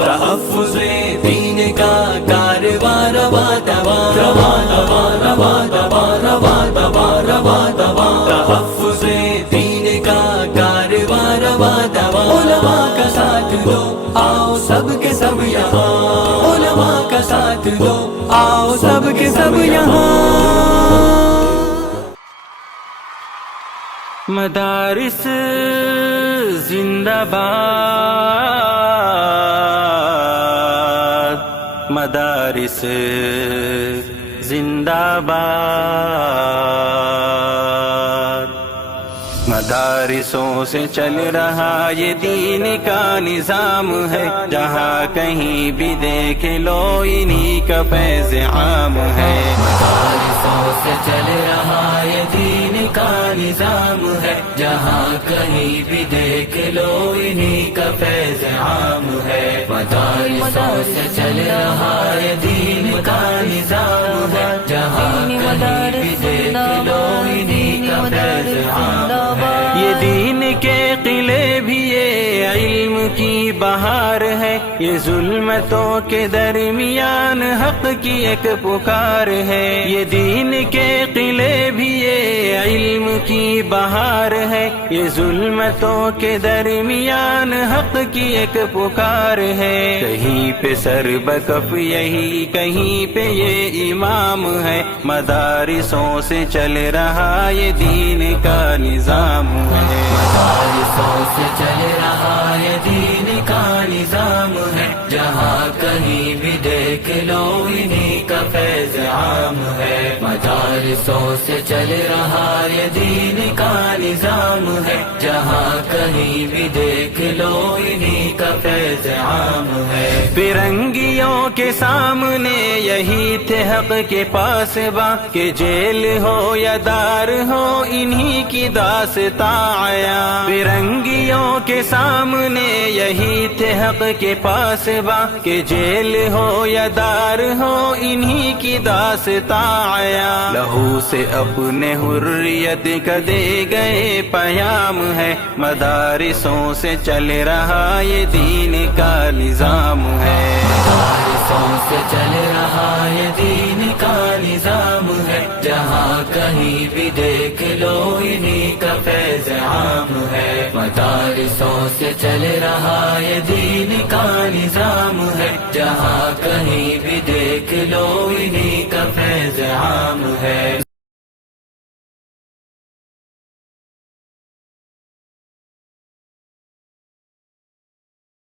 تحفظ دین کا کارواں رواں رواں رواں رواں رواں رواں رواں رواں رواں رواں تحفظ دین کا کارواں رواں رواں علماء کا ساتھ دو آؤ سب کے سب یہاں علماء کا ساتھ دو آؤ سب کے سب یہاں مدارس زندہ باد مدارس زندہ باد مدارسوں سے چل رہا یہ دین کا نظام ہے جہاں کہیں بھی دیکھ لو انہی کا فیض عام ہے مدارسوں سے چل رہا یہ دین کا نظام ہے جہاں کہیں بھی دیکھ لو انہی کا فیض عام ہے مدارسوں سے چل رہا یہ دین کا نظام ہے جہاں کہیں بھی دیکھ لو انہی کا فیض عام ہے یہ دین کے قلعے بھی یہ علم کی بہار ہے یہ ظلمتوں کے درمیان حق کی ایک پکار ہے یہ دین کے قلعے بھی یہ علم کی بہار ہے یہ ظلمتوں کے درمیان حق کی ایک پکار ہے کہیں پہ سر بکف یہی کہیں پہ یہ امام ہے مدارسوں سے چل رہا یہ دین کا نظام ہے مدارسوں سے چل رہا یہ دین کا نظام ہے جہاں کہیں بھی دیکھ لو انہی کا فیض عام ہے مدارسوں سے چل رہا یہ دین کا نظام ہے جہاں کہیں بھی دیکھ لو انہی کا فیض عام ہے فرنگیوں کے سامنے یہی تھے حق کے پاس با کہ جیل ہو یا دار ہو انہی کی داستاں آیا فرنگیوں کے سامنے یہی تھے حق کے پاس با کہ جیل ہو یا دار ہو انہی کی داستاں آیا لہو سے اپنے حریت کا دے گئے پیام ہے مدارسوں سے چل رہا یہ دین کا نظام ہے مدارسوں سے چل رہا یہ دین کا نظام ہے جہاں کہیں بھی دیکھ لو انہی کا فیض عام ہے مدارسوں سے چل رہا یہ دین کا نظام ہے جہاں کہیں بھی دیکھ لو انہی کا فیض عام ہے